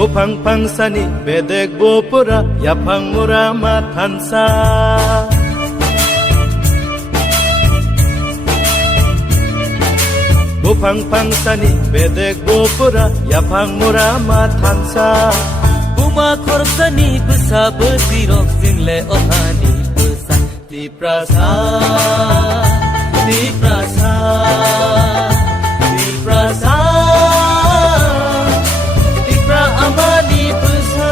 Bupang pangsani bedek bopura yapang murama tansa Bupang pangsani bedek bopura yapang murama tansa Buma korsani besa betirok single ohani besa di prasa di prasa di prasa di pra amani besa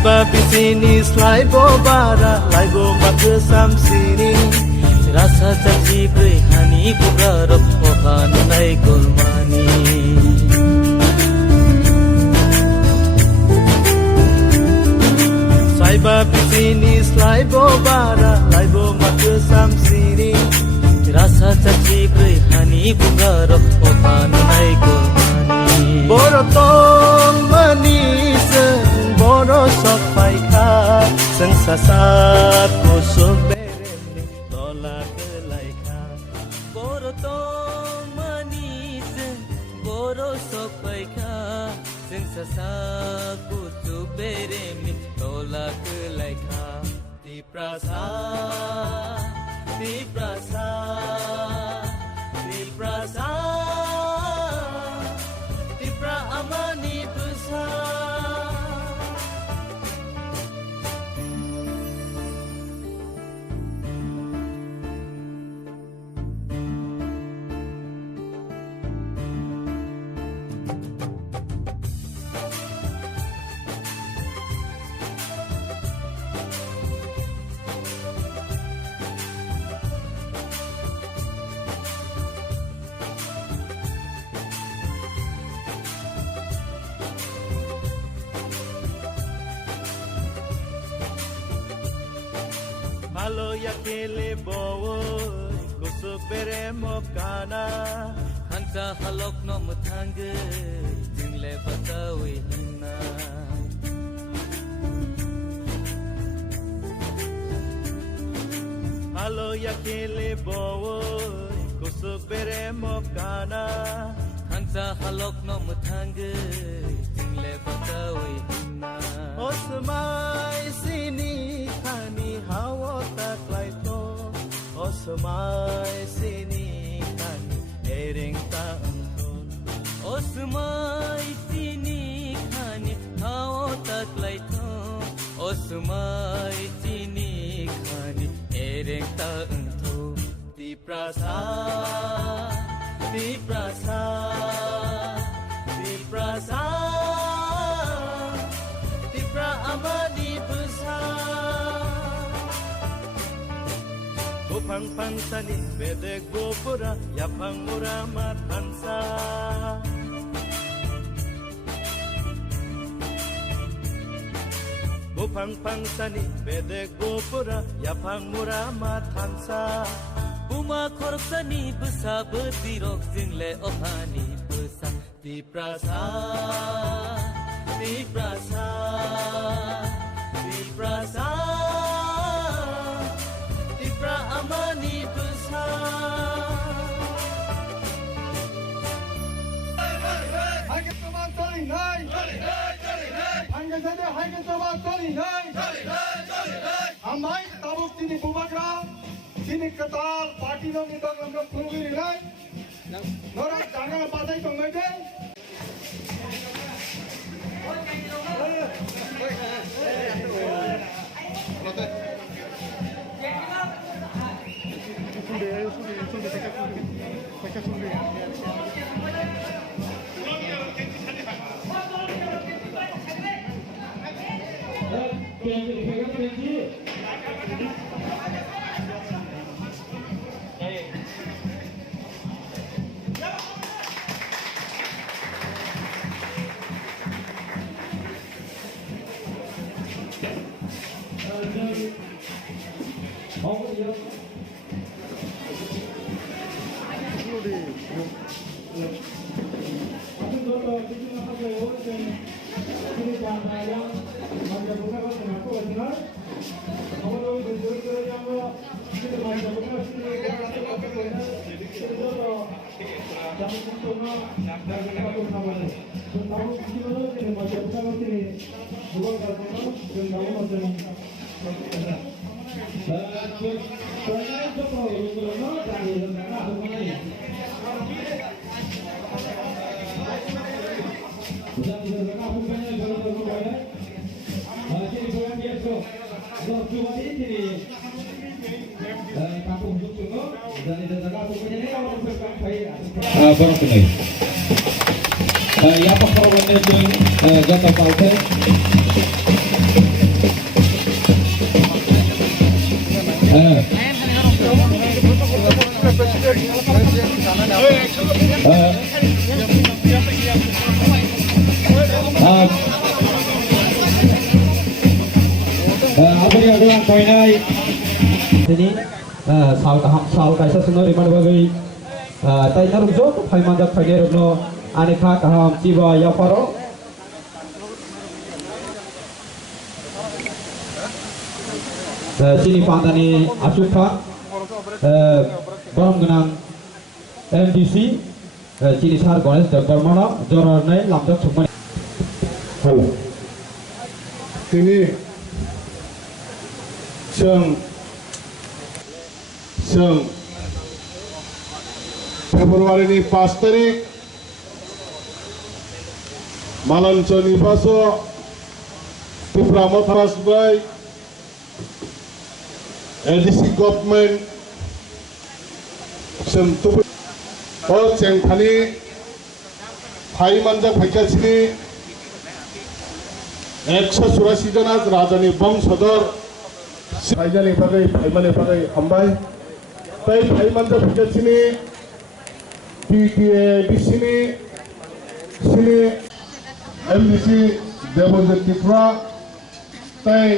Ba bisini slai bo bara lai bo mak sam sini rasa caci brei hani bugarap ohan nai golmani sai ba bisini slai bo bara lai bo mak sam sini rasa caci brei hani bugarap ohan nai golmani boro tong mani boro sok pai kha sang sasat ko sok bereni tola ke lai kha boro tong manis boro sok pai kha sang sasat ko sok bereni tola ke lai kha di prasa di prasa di prasa di pra amani besa Halo ya kele bowo kusuk bere mokana Hanta halok no muthange jingle batawi hinna Halo ya kele bowo kusuk bere mokana Hanta halok no muthange jingle batawi hinna Osmai sini khani hawa taklai to Osmai sini khani ering ta angton Osmai sini khani hawa taklai to Osmai sini khani ering ta angton di prasa di prasa di prasa di pra amani besa Bupang pangsani bedek bopura yapang murama tansa Bupang pangsani bedek bopura yapang murama tansa Buma korsani besa betirok single ohani besa di prasa di prasa di prasa di pra amani besa Hagen Toba Toli Nai Hagen Sade Hagen Toba Toli Nai Amai tabuk tini bumakra sini ketal parti no nitong lamro pungiri nai Norak jangan patai pengmede Barang tunai. Yang performanya itu Gata Palte. Apa yang doang koinai? Ini sal kaisa senor iman bagai. Tai narum jo phai manja phai no ani kha kaham tiba ya paro sini pandani asuka borom gunang MDC sini sar Ganesh Dharmana joror nai lamjak sumai Halo. Ini Februari ini 5 tarik malam Joni Paso Tupramo Farasbai LDC government Sentup Ceng Thani Thai Manjak Bhaikachini 184 জন আজ রাজধানী বংশধর ভাইজানি বাগাই ভাইমানে বাগাই হামবাই তাই ভাইমানজা ভিজাছিনি PTA ডিসিনি সিনি MDC Debjit Tripura তাই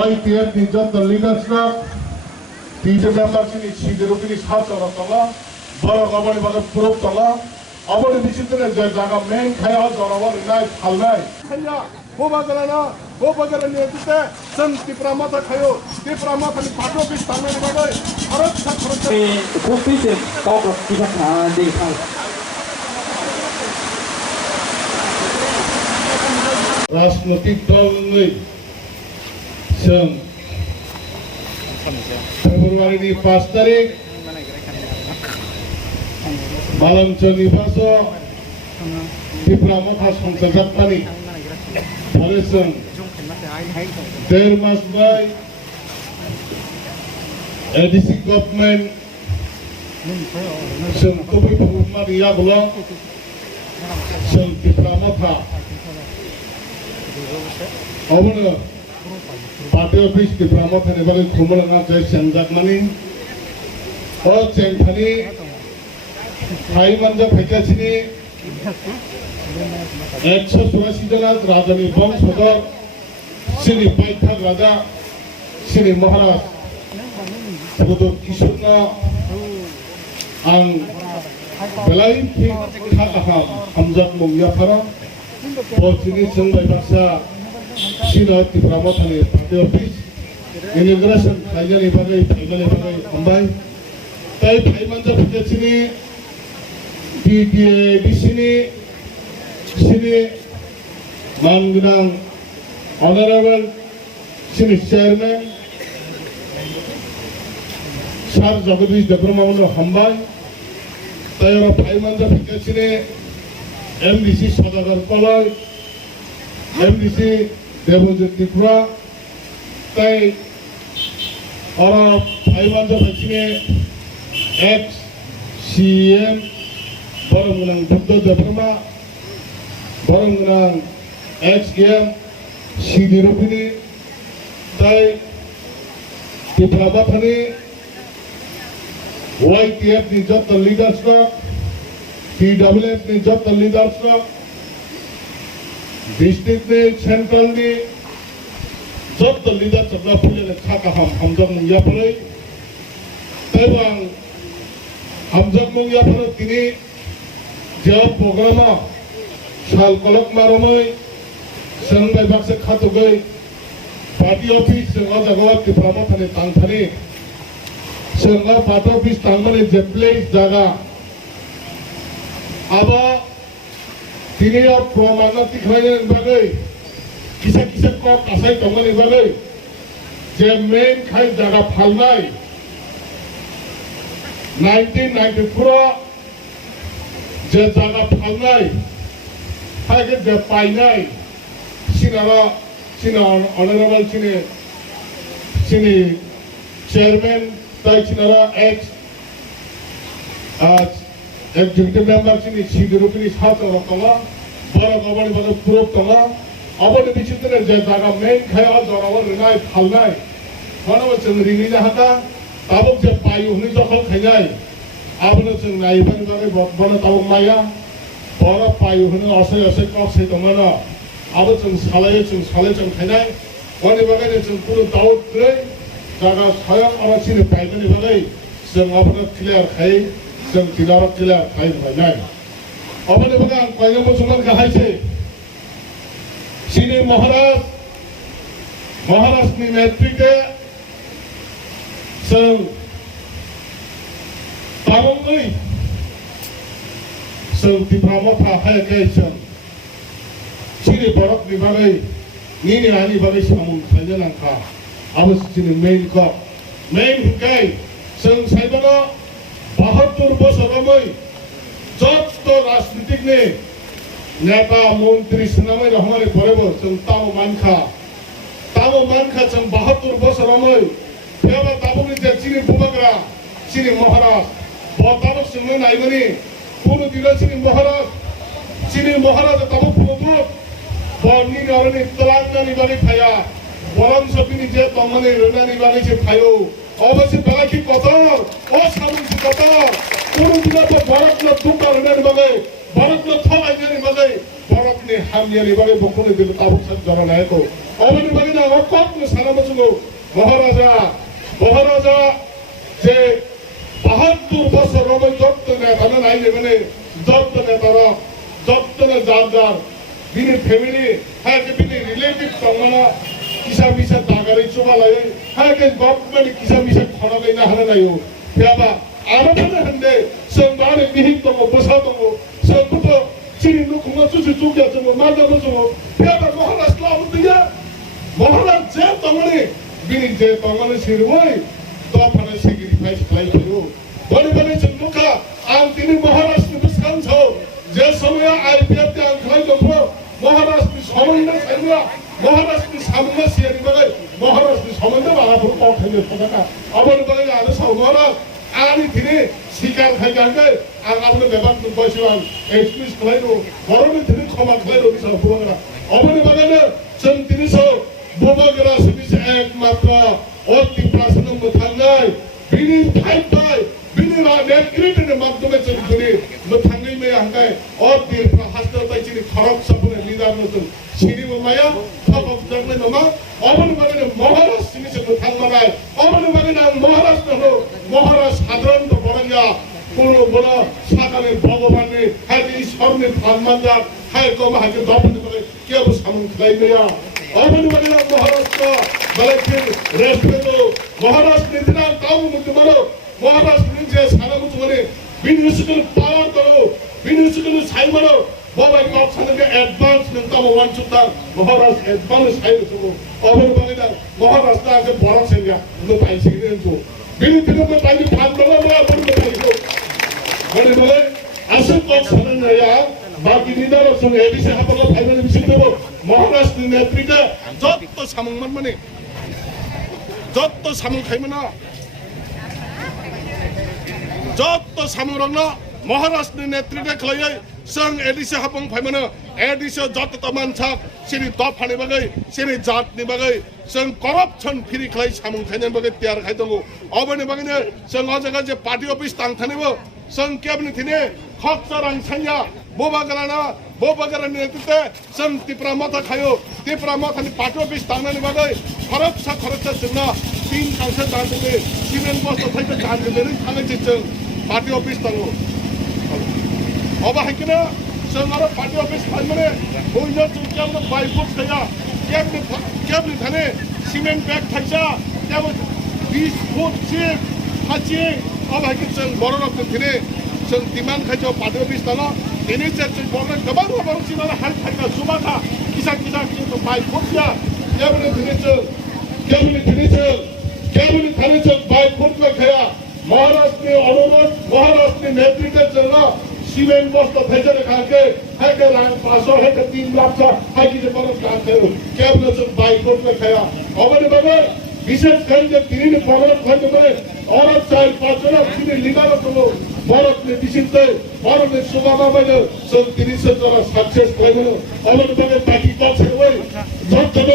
YTF di যত লিডার্সরা তিনটে member ছিনি সিদের উপরে সাত তলা বড় গবনি বাজার পুরো তলা আবার বিচিত্রের যে জায়গা মেন খায়া জড়াবার নাই খাল নাই খাইয়া ও বাজারে নিয়ে দিতে সন ত্রিপুরা মাথা খায়ো ত্রিপুরা মাথা নি পাটো পিস তামে বাগাই খরচ খরচ Kopite kau bisa di রাজনৈতিক দল ফেব্রুয়ারি 5 তারিখ malam Joni Paso ত্রিপুরা মাথা সংসদ যাত্রানি Harrison Dermas by LDC government Sentupi Pemumar Iya Belong Tripura মাথা Awalnya parti ofis ত্রিপুরা মাথা নেবালে খুমলঙ্গা জয় সেনজাকমানি ও চেংথানি Thai Manjak Bhaikachini 184 জন আজ রাজধানী বংশধর শ্রী বৈঠাক রাজা শ্রী মহারাজ Putu Kisuna ang belai kakaham Hamzat Mungyapara Posini Sengai Baksa Sina Tripura Mathani Party Office Immigration Kaijani Bagai Ambai Tai Thai Manjak Bhaikachini PTA di sini Mangunang Honorable sini Chairman Sar Jagadish Debramamuno Hambai Tayora Thai Manjak Bhaikachini MDC Sadagar Palai MDC Devojit Tripura Tai Ora Thai Manjak Bhaikachini ex CM Baranggunang Buddha Debrama Baranggunang XM Sidi Rupini Tai Tripura Mathani YTF ni jata leaders na TWF ni jata leaders na district ni central ni जब तो leader चलना फिर खा का हम जब मुंगिया पर तब हम जब मुंगिया पर तिनी जब प्रोग्राम साल कलक मारो में संग बाग से खातो गई पार्टी ऑफिस संगा जगह तिप्रामा थाने तांग थाने संगा पार्टी ऑफिस तांग मने जेप्ले जगह अब तिनी अब प्रमाण तिखाने बागै किसा किसा को कासाई तंगने बागै जे मेन खाई जगह फालनाय 1994 जे जगह फालनाय हागे जे पाइनाय सिनारा सिना ऑनरेबल सिने चेयरमैन ताई सिनारा एक्स एग्जीक्यूटिव मेंबर सिनी सिदुरुकनि साथ रकमा बरा गबनि बद प्रूफ तंगा अबनि बिचितने जे जागा मेन खाया जरावर रिनाय फालनाय खनबो जों रिनि हाता ताबुक जे पायु हनि दखल खायनाय आबनो जों नायबानि बागै बना ताबुक माया बरा पायु हनि असै असै कक्सै दंमोन आबो जों सालाय जों खायनाय बनि बागै जों कुनु दाउट गै जागा सायाव आरासिनि पायबनि बागै जों आबनो क्लियर खाय जों दिनार क्लियर खाय खायनाय अबनि बागै आं पायनो मोसुमान गाहायसै सिनी महाराष्ट्रनि नेतृत्वे जों ताबुङै जों तिप्रामा थाहायकै जों सिनी बरकनि बागै निनि आनि बागै सामुं खायनो नांखा आबो सिनी मेन हुकै जों साइबानो 72 बोसोरावै जत राजनीतिकनि नेता मंत्री सुनामै रहमारे बरेबो जों तामो मानखा जों 72 बोसोरावै फेबा ताबुनि जे चिनि बुबाग्रा चिनि महाराज बताबो जोंनो नायबनि कुनु दिना चिनि महाराज ताबो फुबु बनि नरनि तलांनानि बागै फाया बरम सपिनि जे तमने रोनानि बागै जे फायो अवश्य बालाखि कतर ओ सामुसि कतर कुनु दिना तो बरकनो दुका रोनानि बागै बरकनो थलाइनानि बागै बरकनि हामनियानि बागै बखुनि दिल ताबुक सन जरनायको अबनि बागै ना अककनो सानामसुगो महाराजा जे 72 বছর রমে যত নেতা নাইলে মানে যত নেতার যত जार बिनि फेमिली है के बिनि रिलेटिव तंगना किसा मिसा दागारि चुबालाय है के गभर्नमेंट किसा मिसा खनालै ना हाना नायो फेबा आरो बने हंदे संबाने बिहि दङ बसा दङ संबुतो चिनि नुखुङा चुचु चुक्या जों माजा बसो फेबा महाराष्ट्र लाबुदिया महाराज जे तंगनि बिनि जे तंगनि सिरवै तफाने सेक्रिफाइस खालायफैयो बने जों मुखा आं दिनै महाराष्ट्र बिसखां छौ जे समय आईपीएफ ते आं खालाय दंफो महाराष्ट्र समयनो साइबा महाराष्ट्र सामना सियानि बागै महाराष्ट्र समयनो माबाफोर पावथायनो थाङा अबनि बागै आरो सावगारा आनि दिनै सिकार खायगांगै आं आबनो बेबार बयसो आं एक्सप्रेस खालायनो बरनि दिनै खमा खालायनो बिसा बुबाग्रा अबनि बागैनो जों दिनै सो बुबाग्रा सिबिस एकमात्र अति प्रासनम थांनाय बिनि फाइबाय बिनि नेतृत्वनि माध्यमे जों दिनै मोथाङै मै हांगाय अति हास्तायनि खराब सपने लिदारनो जों सिनिबो माया खबर जागनाय नङा अबनि बागैनो महाराष्ट्रनि जों थांमानाय अबनि बागैनो महाराष्ट्रनो महाराज साधारण बरंगा कुनु बना सागाने भगवाननि हाय ईश्वरनि फानमानदार हाय कम हाय दपनि बागै केबो सामन खालायनाया अबनि बागैनो महाराष्ट्र बालायखिन रेस्पेक्टो महाराष्ट्र निदिना ताउ मुतमारो महाराष्ट्र जे साना मुतमाने बिनिसुकल पावर करो बिनिसुकल साइमारो बाबाय कप सानके एडवांस नंता वान चुता महाराष्ट्र एडवांस साइड छो अबनि बागैना महाराष्ट्र के बरक सेया न पाइसिने छो बिनि दिनो में पाइनि फान दला मा बनि पाइको बनि बले आसे कप सानन या बाकी निदार सुन एडिसे हापलो फाइनल बिसिदेबो महाराष्ट्र नेतृत्व जत्तो सामुंगमन माने जत्तो सामुं खाइमना जत्तो सामुंरंनो महाराष्ट्र नेतृत्व खालायै जों एडिसे हापं फाइमना एडिसे जत्तो तमानसा सिनि दफानि बागै सिनि जातनि बागै जों करप्शन फ्रि खालाय सामुं खाइनाय बागै तयार खाइदंगो अबनि बागैनो जों अजगा जे पार्टी अफिस तांथानैबो जों केबनि थिने खक्सा रांसाया बोबाग्रा नेतृत्व जों त्रिपुरा माथा खायो त्रिपुरा माथानि पार्टी अफिस थांनानै बागै खरबसा जोंना तीन कांसो दानजोबो सिमेन्ट बस्ता थाइखौ दानजोबो थांनायसै जों पार्टी अफिस थाङो अब हायखौनो जों आरो पार्टी अफिस थांनानै बयनो जों केवल बाइफुट थाया केबल थाने सिमेन्ट बेग थाइसा केवल 20 फुट सिम खाथि अब हायखौ जों बर' रखम थिने जों डिमान्ड खाइजो पार्टी अफिस थाङो ini cecil borang kebang kebang sih mana hal hal subaka kisah itu baik kursia dia boleh dirice baik kursia kaya Maharashtra अनुरोध महाराष्ट्र नेतृत्व चलना सीमेंट बस्ता भेजने खाके है के लाइन पासो है के 3 लाख का है कि बरस काम करो क्या बोले बाइक kursia kaya अबने बगैर विशेष करके तीन बरस खंड में औरत चाहे पाचना सीने लिखा तो भारत में डिसिप्ले भारत में सुगामा में जो 30 जरा सक्सेस करेंगे और उन बगैर बाकी बात है वही जब जब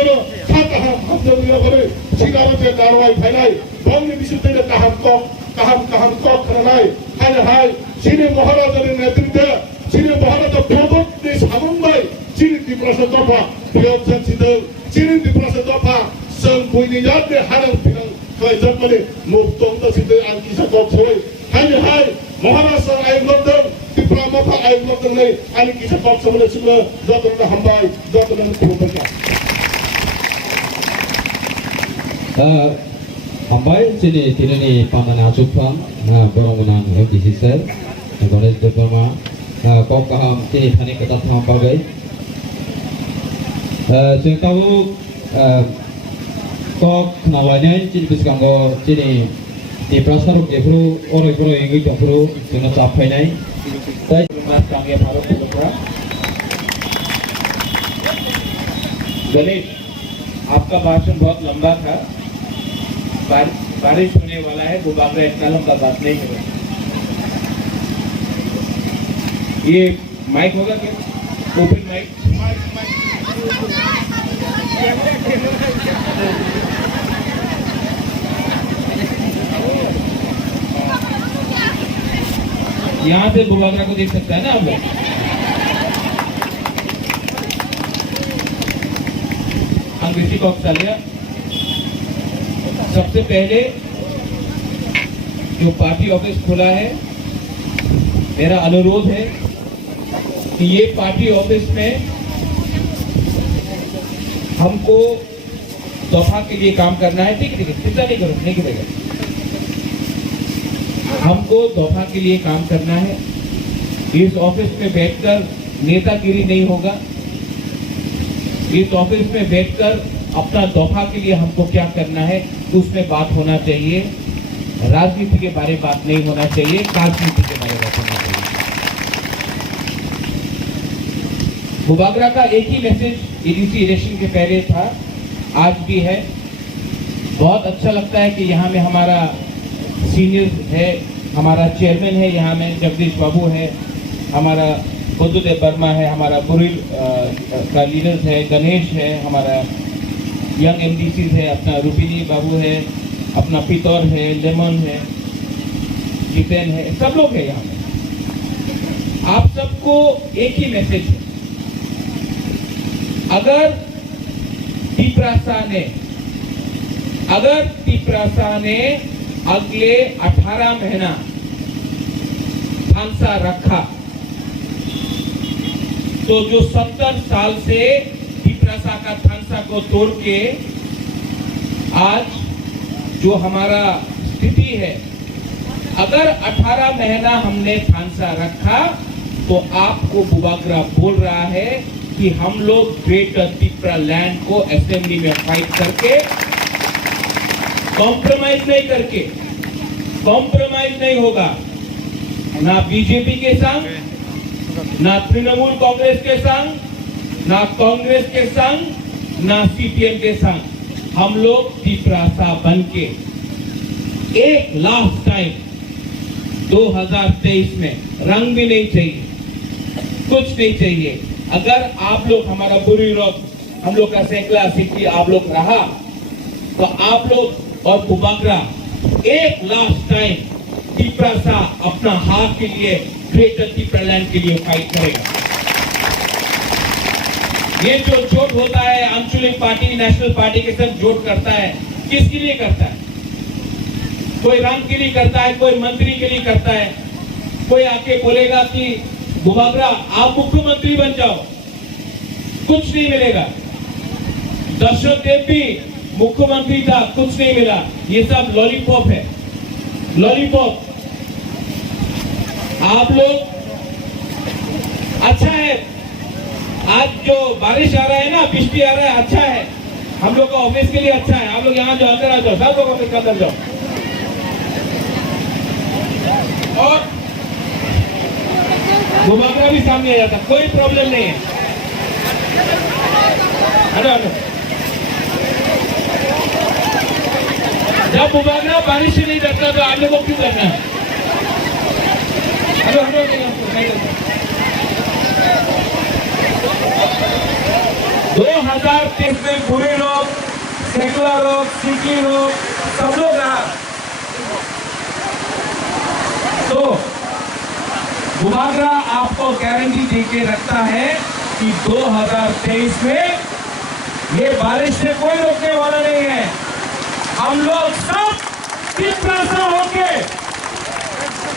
खाता हम जब ये करे सिगारेट के कार्रवाई फैलाई बांग्ले डिसिप्ले ने कहां को करना है हाय सीने महाराजा ने नेतृत्व सीने महाराजा प्रबोध ने सामुंबाई सीने त्रिपुरा दफा प्रयोजन सिद्ध सीने त्रिपुरा दफा संपूर्ण याद ने हारंग फिरंग कई जब मने मुक्तों तो सिद्ध आंकी सकौत हुए हाय महाराष्ट्र आयोग लंदन त्रिपुरा माथा आयोग लंदन ने आनी किसा पक्ष में सुनो जतन हमबाई जतन खुबका हमबाई sini tinani pamana asupam borongmunang MDC sir Ganesh Devarma kok kaham sini thani kata tham bagai जों tahu kok nalanya sini biskango sini di prasaruk jefru orang yang jefru dengan capai naik. Saya juga kami harus bergerak. Ganesh आपका भाषण बहुत लंबा था बारिश होने वाला है गुबागरा इतना लंबा बात नहीं होगा ये माइक होगा क्या ओपन माइक यहाँ से गुबागरा को देख सकता है ना आप लोग अंग्रेजी बॉक्स डालिए सबसे पहले जो पार्टी ऑफिस खुला है मेरा अनुरोध है कि ये पार्टी ऑफिस में हमको दफा के लिए काम करना है ठीक है चिंता नहीं करो नहीं करेगा हमको दफा के लिए काम करना है इस ऑफिस में बैठकर नेतागिरी नहीं होगा इस ऑफिस में बैठकर अपना दफा के लिए हमको क्या करना है उसमें बात होना चाहिए राजनीति के बारे में बात नहीं होना चाहिए राजनीति के बारे में बात होना चाहिए गुबागरा का एक ही मैसेज एडीसी इलेक्शन के पहले था आज भी है बहुत अच्छा लगता है कि यहाँ में हमारा सीनियर है हमारा चेयरमैन है यहाँ में जगदीश बाबू है हमारा बुद्धदेव वर्मा है हमारा बुरिल का लीडर्स है गणेश है हमारा यंग एमडीसीज है अपना रूपिनी बाबू है अपना पितौर है लेमन है जितेन है सब लोग है यहाँ में आप सबको एक ही मैसेज है अगर तिपरासा ने अगले 18 महीना फांसा रखा तो जो 70 साल से तिपरासा का थांसा को तोड़ के आज जो हमारा स्थिति है अगर 18 महीना हमने थांसा रखा तो आपको गुबागरा बोल रहा है कि हम लोग ग्रेटर त्रिपुरा लैंड को असेंबली में फाइट करके कॉम्प्रोमाइज नहीं होगा ना बीजेपी के संग ना तृणमूल कांग्रेस के संग ना कांग्रेस के संग ना सीपीएम के संग हम लोग त्रिपुरासा बन के एक लास्ट टाइम 2023 में रंग भी नहीं चाहिए कुछ नहीं चाहिए अगर आप लोग हमारा बुरी रोक हम लोग का सैकड़ा सिक्की आप लोग रहा तो आप लोग और गुबागरा एक लास्ट टाइम त्रिपुरासा अपना हाथ के लिए ग्रेटर त्रिपुरालैंड के लिए फाइट करेगा। ये जो जोड़ होता है आंचलिक पार्टी नेशनल पार्टी के साथ जोड़ करता है, किसके लिए करता है? कोई रंग के लिए करता है, कोई मंत्री के लिए करता है। कोई आके बोलेगा कि बुबागरा आप मुख्यमंत्री बन जाओ, कुछ नहीं मिलेगा। दशरथ देव भी मुख्यमंत्री था, कुछ नहीं मिला। ये सब लॉलीपॉप है, लॉलीपॉप। आप लोग अच्छा है, आज जो बारिश आ रहा है ना, बिजली आ रहा है, अच्छा है, हम लोग का ऑफिस के लिए अच्छा है। आप लोग यहाँ जो अंदर आ जाओ, सब लोग ऑफिस के अंदर जाओ। और बुबागरा भी सामने आ जाता, कोई प्रॉब्लम नहीं है। हटो हटो। जब बुबागरा बारिश से नहीं डरता तो आप लोगों को क्यों करना है? हटो हटो। 2023 में बुरे लोग, सेकुलर लोग, सिखी लोग, सब लोग रहा। तो बुबागरा आपको गारंटी देके रखता है कि 2023 में ये बारिश से कोई रोकने वाला नहीं है। हम लोग सब त्रिपुरा होके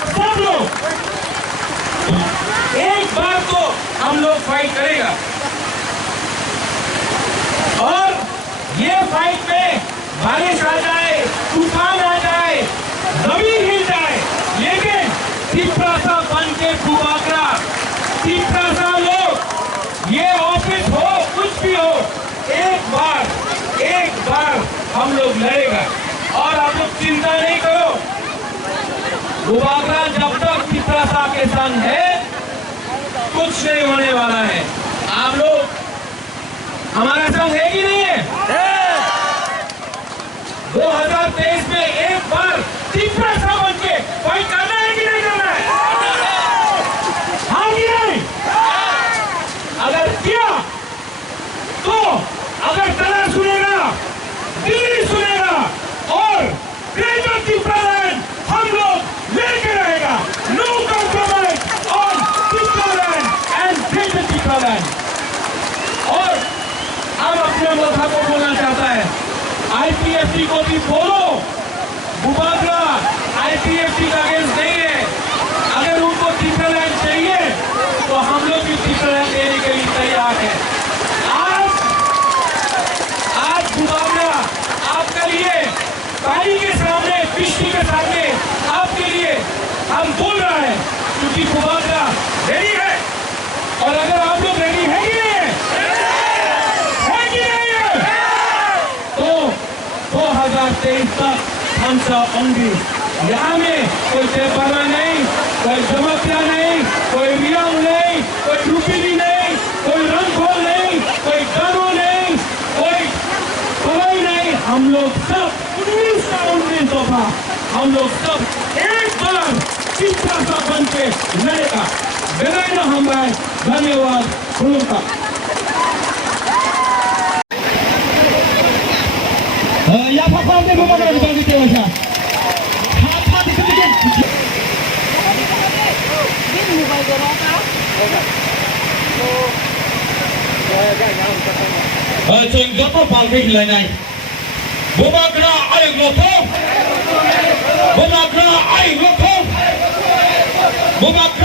सब लोग एक बार तो हम लोग फाइट करेगा। और ये फाइट में बारिश आ जाए, तूफान आ जाए, जमीन हिल जाए, लेकिन त्रिपुरा बन के बुबागरा, त्रिपुरा लोग, ये ऑफिस हो कुछ भी हो, एक बार हम लोग लड़ेगा। और आप लोग चिंता नहीं करो, बुबागरा जब तक त्रिपुरा के संग है कुछ नहीं होने वाला है। आप लोग हमारा संग है कि नहीं है? 2023 में एक बार त्रिपुरा बन के फाइट करना है कि नहीं करना है? हाँ कि नहीं? अगर किया तो अगर तला सुनेगा, दिल्ली सुनेगा और ग्रेटर त्रिपुरालैंड हम लोग लेके रहेगा। No compromise on Tripuraland and greater Tripuraland. और अब अपने मुल्क को बोलना चाहता है, आईपीएफटी को भी बोलो, बुबागरा आईपीएफटी का अगेंस्ट नहीं है। अगर उनको त्रिपुरालैंड चाहिए तो हम लोग भी त्रिपुरालैंड देने के लिए तैयार है। आज बुबागरा आपके लिए पानी के सामने, बिजली के सामने आपके लिए हम बोल रहा है, क्योंकि बुबागरा रेडी है। और अगर आप लोग रेडी है कि नहीं है, तो 2023 तक हम सब होंगे। यहाँ में कोई तेपरा नहीं, कोई जमकरा नहीं, कोई रियांग नहीं, कोई रुपीली नहीं, कोई रंगोल नहीं, कोई गनो नहीं, कोई नहीं। हम लोग सब 19 दफा हम लोग सब एक बार त्रिपुरा बन के लड़ेगा। बेरायना हम भाई धन्यवाद खुलूंगा। या पापा ने बुबागरा दिखाई दी वैसा हाथ हाथ दिखाई दी। Trên gấp vào bằng cái lời này, Bubagra ai ngược không? Bubagra ai ngược không? Bubagra